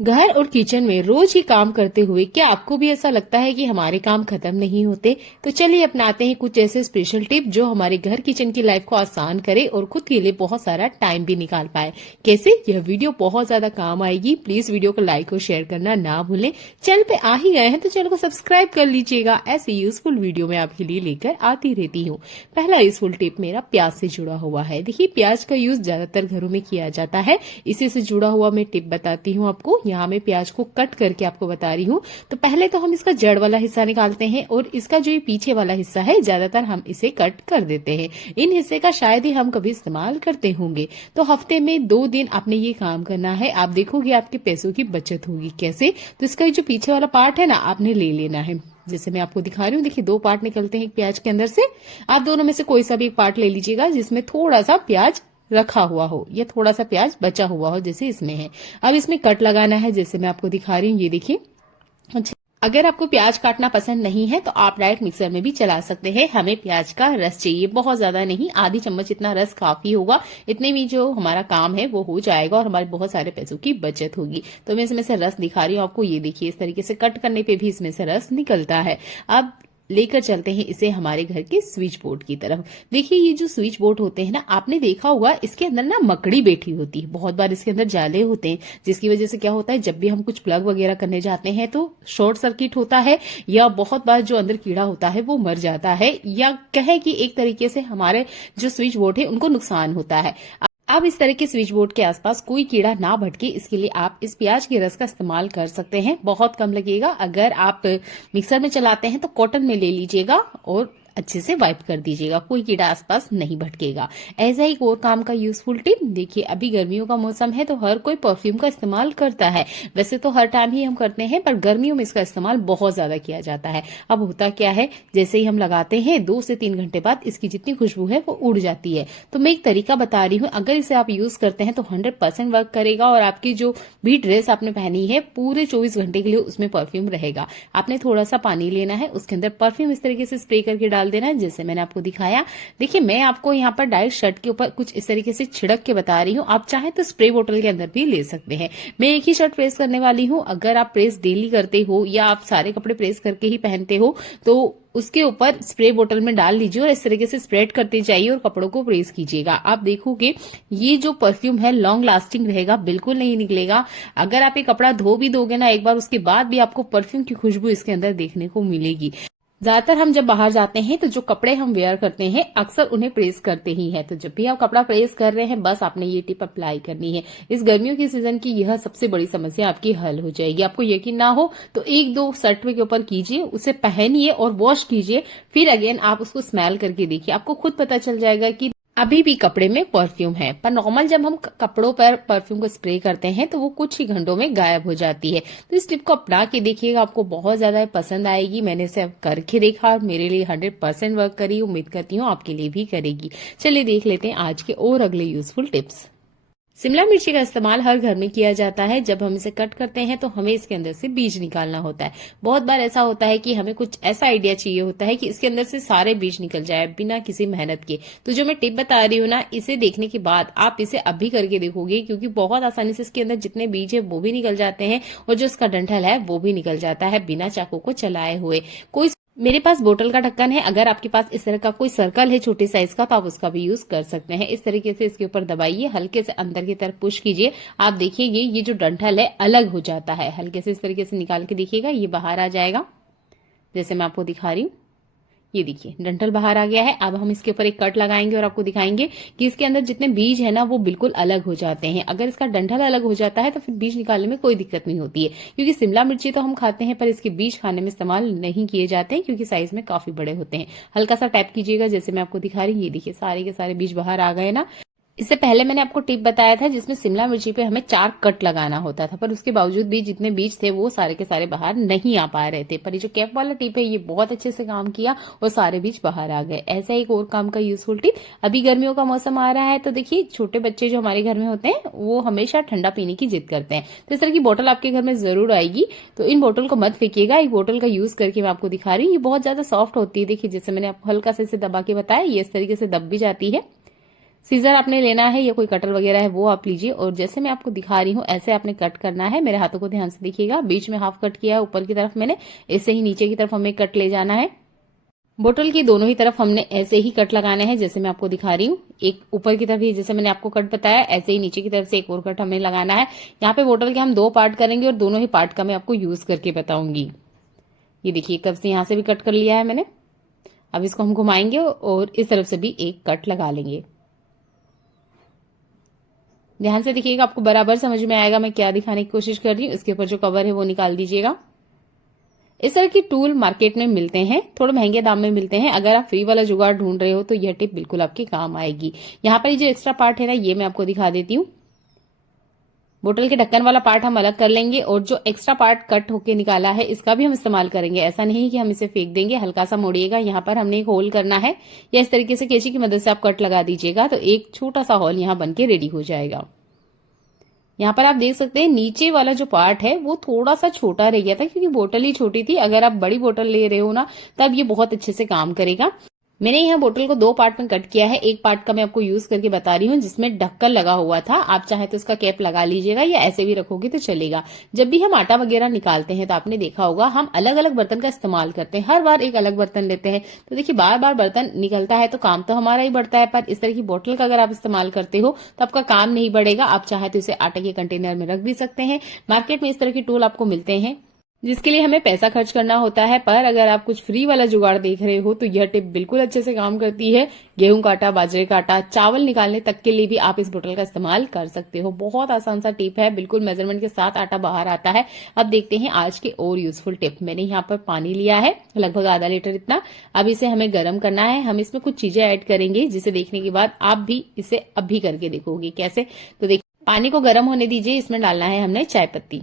घर और किचन में रोज ही काम करते हुए क्या आपको भी ऐसा लगता है कि हमारे काम खत्म नहीं होते? तो चलिए अपनाते हैं कुछ ऐसे स्पेशल टिप जो हमारे घर किचन की लाइफ को आसान करे और खुद के लिए बहुत सारा टाइम भी निकाल पाए। कैसे? यह वीडियो बहुत ज्यादा काम आएगी। प्लीज वीडियो को लाइक और शेयर करना ना भूलें। चैनल पे आ ही गए हैं तो चैनल को सब्सक्राइब कर लीजिएगा। ऐसे यूजफुल वीडियो मैं आपके लिए लेकर आती रहती हूँ। पहला यूजफुल टिप मेरा प्याज से जुड़ा हुआ है। देखिए, प्याज का यूज ज्यादातर घरों में किया जाता है। इसी से जुड़ा हुआ मैं टिप बताती हूँ आपको। यहाँ मैं प्याज को कट करके आपको बता रही हूँ। तो पहले तो हम इसका जड़ वाला हिस्सा निकालते हैं और इसका जो ये पीछे वाला हिस्सा है ज्यादातर हम इसे कट कर देते हैं। इन हिस्से का शायद ही हम कभी इस्तेमाल करते होंगे। तो हफ्ते में 2 दिन आपने ये काम करना है। आप देखोगे आपके पैसों की बचत होगी। कैसे? तो इसका जो पीछे वाला पार्ट है ना, आपने ले लेना है। जैसे मैं आपको दिखा रही हूँ। देखिए, 2 पार्ट निकलते हैं प्याज के अंदर से। आप दोनों में से कोई सा भी एक पार्ट ले लीजिएगा जिसमें थोड़ा सा प्याज रखा हुआ हो या थोड़ा सा प्याज बचा हुआ हो, जैसे इसमें है। अब इसमें कट लगाना है, जैसे मैं आपको दिखा रही हूँ। ये देखिए। अच्छा, अगर आपको प्याज काटना पसंद नहीं है तो आप डायरेक्ट मिक्सर में भी चला सकते हैं। हमें प्याज का रस चाहिए, बहुत ज्यादा नहीं, आधी चम्मच इतना रस काफी होगा। इतने में जो हमारा काम है वो हो जाएगा और हमारे बहुत सारे पैसों की बचत होगी। तो मैं इसमें से रस दिखा रही हूँ आपको। ये देखिए, इस तरीके से कट करने पे भी इसमें से रस निकलता है। अब लेकर चलते हैं इसे हमारे घर के स्विच बोर्ड की तरफ। देखिए, ये जो स्विच बोर्ड होते हैं ना, आपने देखा होगा इसके अंदर ना मकड़ी बैठी होती है। बहुत बार इसके अंदर जाले होते हैं, जिसकी वजह से क्या होता है, जब भी हम कुछ प्लग वगैरह करने जाते हैं तो शॉर्ट सर्किट होता है, या बहुत बार जो अंदर कीड़ा होता है वो मर जाता है, या कहे कि एक तरीके से हमारे जो स्विच बोर्ड है उनको नुकसान होता है। अब इस तरह के स्विच बोर्ड के आसपास कोई कीड़ा ना भटके, इसके लिए आप इस प्याज के रस का इस्तेमाल कर सकते हैं। बहुत कम लगेगा। अगर आप मिक्सर में चलाते हैं तो कॉटन में ले लीजिएगा और अच्छे से वाइप कर दीजिएगा, कोई कीड़ा आसपास नहीं भटकेगा। ऐसा ही एक और काम का यूजफुल टिप। देखिए, अभी गर्मियों का मौसम है तो हर कोई परफ्यूम का इस्तेमाल करता है। वैसे तो हर टाइम ही हम करते हैं, पर गर्मियों में इसका इस्तेमाल बहुत ज्यादा किया जाता है। अब होता क्या है, जैसे ही हम लगाते हैं 2 से 3 घंटे बाद इसकी जितनी खुशबू है वो उड़ जाती है। तो मैं एक तरीका बता रही हूँ, अगर इसे आप यूज करते हैं तो 100% वर्क करेगा और आपकी जो भी ड्रेस आपने पहनी है पूरे 24 घंटे के लिए उसमें परफ्यूम रहेगा। आपने थोड़ा सा पानी लेना है, उसके अंदर परफ्यूम इस तरीके से स्प्रे करके डाल देना है, जैसे मैंने आपको दिखाया। देखिए, मैं आपको यहाँ पर डायरेक्ट शर्ट के ऊपर कुछ इस तरीके से छिड़क के बता रही हूँ। आप चाहे तो स्प्रे बोतल के अंदर भी ले सकते हैं। मैं एक ही शर्ट प्रेस करने वाली हूँ। अगर आप प्रेस डेली करते हो या आप सारे कपड़े प्रेस करके ही पहनते हो तो उसके ऊपर स्प्रे बोतल में डाल लीजिए और इस तरीके से स्प्रेड करते जाइए और कपड़ों को प्रेस कीजिएगा। आप देखोगे ये जो परफ्यूम है लॉन्ग लास्टिंग रहेगा, बिल्कुल नहीं निकलेगा। अगर आप ये कपड़ा धो भी दोगे ना एक बार, उसके बाद भी आपको परफ्यूम की खुशबू इसके अंदर देखने को मिलेगी। ज्यादातर हम जब बाहर जाते हैं तो जो कपड़े हम वेयर करते हैं अक्सर उन्हें प्रेस करते ही हैं। तो जब भी आप कपड़ा प्रेस कर रहे हैं, बस आपने ये टिप अप्लाई करनी है। इस गर्मियों की सीजन की यह सबसे बड़ी समस्या आपकी हल हो जाएगी। आपको यकीन ना हो तो 1-2 शर्ट के ऊपर कीजिए, उसे पहनिए और वॉश कीजिए, फिर अगेन आप उसको स्मेल करके देखिए। आपको खुद पता चल जाएगा कि अभी भी कपड़े में परफ्यूम है। पर नॉर्मल जब हम कपड़ों पर परफ्यूम को स्प्रे करते हैं तो वो कुछ ही घंटों में गायब हो जाती है। तो इस टिप को अपना के देखिएगा, आपको बहुत ज्यादा पसंद आएगी। मैंने इसे करके देखा और मेरे लिए 100% वर्क करी। उम्मीद करती हूँ आपके लिए भी करेगी। चलिए देख लेते हैं आज के और अगले यूजफुल टिप्स। शिमला मिर्ची का इस्तेमाल हर घर में किया जाता है। जब हम इसे कट करते हैं तो हमें इसके अंदर से बीज निकालना होता है। बहुत बार ऐसा होता है कि हमें कुछ ऐसा आइडिया चाहिए होता है कि इसके अंदर से सारे बीज निकल जाए बिना किसी मेहनत के। तो जो मैं टिप बता रही हूँ ना, इसे देखने के बाद आप इसे अभी करके देखोगे, क्योंकि बहुत आसानी से इसके अंदर जितने बीज है वो भी निकल जाते हैं और जो इसका डंठल है वो भी निकल जाता है बिना चाकू को चलाए हुए। कोई मेरे पास बोतल का ढक्कन है, अगर आपके पास इस तरह का कोई सर्कल है छोटे साइज का तो आप उसका भी यूज कर सकते हैं। इस तरीके से इसके ऊपर दबाइए, हल्के से अंदर की तरफ पुश कीजिए। आप देखिए ये जो डंठल है अलग हो जाता है। हल्के से इस तरीके से निकाल के देखिएगा, ये बाहर आ जाएगा जैसे मैं आपको दिखा रही हूँ। ये देखिए, डंठल बाहर आ गया है। अब हम इसके ऊपर एक कट लगाएंगे और आपको दिखाएंगे कि इसके अंदर जितने बीज है ना वो बिल्कुल अलग हो जाते हैं। अगर इसका डंठल अलग हो जाता है तो फिर बीज निकालने में कोई दिक्कत नहीं होती है, क्योंकि शिमला मिर्ची तो हम खाते हैं पर इसके बीज खाने में इस्तेमाल नहीं किए जाते हैं, क्योंकि साइज में काफी बड़े होते हैं। हल्का सा टैप कीजिएगा, जैसे मैं आपको दिखा रही हूँ। ये देखिए, सारे के सारे बीज बाहर आ गए ना। इससे पहले मैंने आपको टिप बताया था जिसमें शिमला मिर्ची पे हमें 4 कट लगाना होता था, पर उसके बावजूद भी जितने बीज थे वो सारे के सारे बाहर नहीं आ पा रहे थे। पर ये जो कैप वाला टिप है ये बहुत अच्छे से काम किया और सारे बीज बाहर आ गए। ऐसा एक और काम का यूजफुल टिप। अभी गर्मियों का मौसम आ रहा है तो देखिए, छोटे बच्चे जो हमारे घर में होते हैं वो हमेशा ठंडा पीने की जिद करते हैं। तो इस तरह की बोतल आपके घर में जरूर आएगी। तो इन बोतल को मत फेंकिएगा। एक बोतल का यूज करके मैं आपको दिखा रही हूँ। ये बहुत ज्यादा सॉफ्ट होती है। देखिए, जैसे मैंने आपको हल्का से इसे दबा के बताया, ये इस तरीके से दब भी जाती है। सीजर आपने लेना है या कोई कटर वगैरह है वो आप लीजिए और जैसे मैं आपको दिखा रही हूँ ऐसे आपने कट करना है। मेरे हाथों को ध्यान से देखिएगा, बीच में हाफ कट किया है ऊपर की तरफ मैंने, इससे ही नीचे की तरफ हमें कट ले जाना है। बोतल की दोनों ही तरफ हमने ऐसे ही कट लगाने हैं जैसे मैं आपको दिखा रही हूँ। एक ऊपर की तरफ ही जैसे मैंने आपको कट बताया, ऐसे ही नीचे की तरफ से एक और कट हमें लगाना है। यहाँ पे बोतल के हम 2 पार्ट करेंगे और दोनों ही पार्ट का मैं आपको यूज करके बताऊंगी। ये देखिए कब से यहां से भी कट कर लिया है मैंने। अब इसको हम घुमाएंगे और इस तरफ से भी एक कट लगा लेंगे। ध्यान से देखिएगा, आपको बराबर समझ में आएगा मैं क्या दिखाने की कोशिश कर रही हूँ। इसके ऊपर जो कवर है वो निकाल दीजिएगा। इस तरह की टूल मार्केट में मिलते हैं, थोड़े महंगे दाम में मिलते हैं। अगर आप फ्री वाला जुगाड़ ढूंढ रहे हो तो यह टिप बिल्कुल आपके काम आएगी। यहाँ पर जो एक्स्ट्रा पार्ट है ना, ये मैं आपको दिखा देती हूँ। बोतल के ढक्कन वाला पार्ट हम अलग कर लेंगे और जो एक्स्ट्रा पार्ट कट होके निकाला है इसका भी हम इस्तेमाल करेंगे। ऐसा नहीं कि हम इसे फेंक देंगे, हल्का सा मोड़िएगा। यहाँ पर हमने एक होल करना है या इस तरीके से कैंची की मदद से आप कट लगा दीजिएगा तो एक छोटा सा होल यहाँ बन के रेडी हो जाएगा। यहाँ पर आप देख सकते हैं नीचे वाला जो पार्ट है वो थोड़ा सा छोटा रह गया था क्योंकि बोतल ही छोटी थी। अगर आप बड़ी बोतल ले रहे हो ना तब ये बहुत अच्छे से काम करेगा। मैंने यहाँ बोतल को 2 पार्ट में कट किया है। एक पार्ट का मैं आपको यूज करके बता रही हूँ जिसमें ढक्कन लगा हुआ था। आप चाहे तो उसका कैप लगा लीजिएगा या ऐसे भी रखोगे तो चलेगा। जब भी हम आटा वगैरह निकालते हैं तो आपने देखा होगा हम अलग अलग बर्तन का इस्तेमाल करते हैं। हर बार एक अलग बर्तन लेते हैं तो देखिए बार बार बर्तन निकलता है तो काम तो हमारा ही बढ़ता है। पर इस तरह की बोतल का अगर आप इस्तेमाल करते हो तो आपका काम नहीं बढ़ेगा। आप चाहे तो इसे आटे के कंटेनर में रख भी सकते हैं। मार्केट में इस तरह की टूल आपको मिलते हैं जिसके लिए हमें पैसा खर्च करना होता है। पर अगर आप कुछ फ्री वाला जुगाड़ देख रहे हो तो यह टिप बिल्कुल अच्छे से काम करती है। गेहूं का आटा, बाजरे का आटा, चावल निकालने तक के लिए भी आप इस बोतल का इस्तेमाल कर सकते हो। बहुत आसान सा टिप है, बिल्कुल मेजरमेंट के साथ आटा बाहर आता है। अब देखते हैं आज के और यूजफुल टिप। मैंने यहाँ पर पानी लिया है लगभग आधा लीटर इतना। अब इसे हमें गर्म करना है। हम इसमें कुछ चीजें ऐड करेंगे जिसे देखने के बाद आप भी इसे अब भी करके देखोगे कैसे। तो देखिए पानी को गर्म होने दीजिए। इसमें डालना है हमने चाय पत्ती।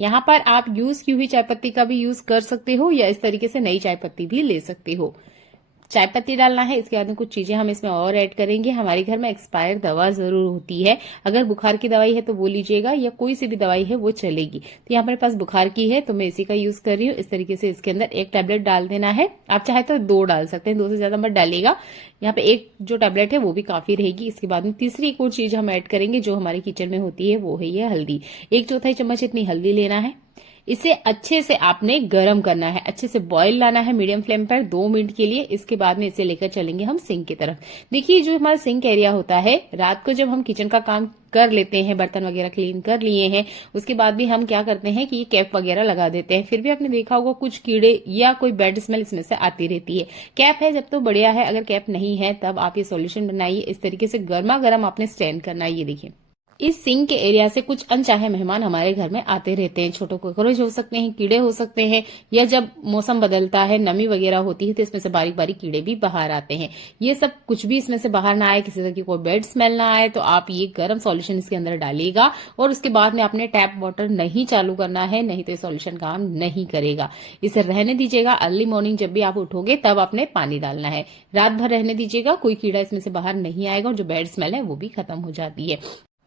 यहाँ पर आप यूज की हुई चाय पत्ती का भी यूज कर सकते हो या इस तरीके से नई चाय पत्ती भी ले सकते हो। चाय पत्ती डालना है। इसके बाद में कुछ चीजें हम इसमें और ऐड करेंगे। हमारे घर में एक्सपायर दवा जरूर होती है। अगर बुखार की दवाई है तो वो लीजिएगा या कोई सी भी दवाई है वो चलेगी। तो यहाँ मेरे पास बुखार की है तो मैं इसी का यूज कर रही हूँ। इस तरीके से इसके अंदर एक टैबलेट डाल देना है। आप चाहे तो 2 डाल सकते हैं, 2 से ज्यादा मत डालिएगा। यहाँ पे एक जो टैबलेट है वो भी काफी रहेगी। इसके बाद में तीसरी एक और चीज हम ऐड करेंगे जो हमारे किचन में होती है, वो है ये हल्दी। 1/4 चम्मच इतनी हल्दी लेना है। इसे अच्छे से आपने गर्म करना है, अच्छे से बॉईल लाना है मीडियम फ्लेम पर 2 मिनट के लिए। इसके बाद में इसे लेकर चलेंगे हम सिंक की तरफ। देखिए जो हमारा सिंक एरिया होता है, रात को जब हम किचन का काम कर लेते हैं, बर्तन वगैरह क्लीन कर लिए हैं, उसके बाद भी हम क्या करते हैं कि ये कैप वगैरह लगा देते हैं। फिर भी आपने देखा होगा कुछ कीड़े या कोई बैड स्मेल इसमें से आती रहती है। कैप है जब तो बढ़िया है, अगर कैप नहीं है तब आप ये सॉल्यूशन बनाइए। इस तरीके से गर्मा गर्म आपने स्टैंड करना है। ये देखिए इस सिंक के एरिया से कुछ अनचाहे मेहमान हमारे घर में आते रहते हैं। छोटे कॉकरोच हो सकते हैं, कीड़े हो सकते हैं, या जब मौसम बदलता है, नमी वगैरह होती है तो इसमें से बारीक बारीक कीड़े भी बाहर आते हैं। ये सब कुछ भी इसमें से बाहर ना आए, किसी तरह की कोई बैड स्मेल ना आए, तो आप ये गर्म सॉल्यूशन इसके अंदर डालिएगा और उसके बाद में आपने टैप वाटर नहीं चालू करना है, नहीं तो ये सॉल्यूशन काम नहीं करेगा। इसे रहने दीजिएगा। अर्ली मॉर्निंग जब भी आप उठोगे तब आपने पानी डालना है। रात भर रहने दीजिएगा, कोई कीड़ा इसमें से बाहर नहीं आएगा और जो बैड स्मेल है वो भी खत्म हो जाती है।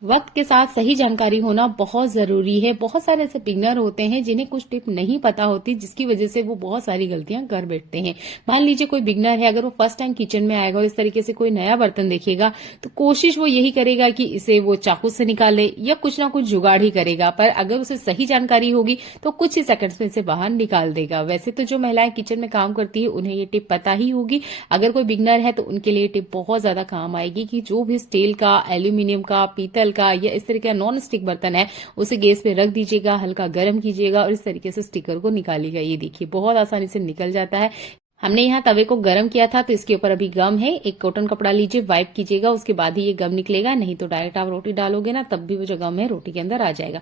वक्त के साथ सही जानकारी होना बहुत जरूरी है। बहुत सारे ऐसे बिगनर होते हैं जिन्हें कुछ टिप नहीं पता होती, जिसकी वजह से वो बहुत सारी गलतियां कर बैठते हैं। मान लीजिए कोई बिगनर है, अगर वो फर्स्ट टाइम किचन में आएगा और इस तरीके से कोई नया बर्तन देखेगा तो कोशिश वो यही करेगा कि इसे वो चाकू से निकाले या कुछ ना कुछ जुगाड़ ही करेगा। पर अगर उसे सही जानकारी होगी तो कुछ ही सेकंड्स में इसे बाहर निकाल देगा। वैसे तो जो महिलाएं किचन में काम करती है उन्हें ये टिप पता ही होगी। अगर कोई बिगनर है तो उनके लिए टिप बहुत ज्यादा काम आएगी कि जो भी स्टील का, एल्यूमिनियम का, पीतल का या इस तरीके का नॉन स्टिक बर्तन है उसे गैस पे रख दीजिएगा, हल्का गर्म कीजिएगा और इस तरीके से स्टिकर को निकालिएगा। ये देखिए बहुत आसानी से निकल जाता है। हमने यहाँ तवे को गर्म किया था तो इसके ऊपर अभी गम है। एक कॉटन कपड़ा लीजिए, वाइप कीजिएगा, उसके बाद ही ये गम निकलेगा। नहीं तो डायरेक्ट आप रोटी डालोगे ना तब भी वो जो गम है रोटी के अंदर आ जाएगा।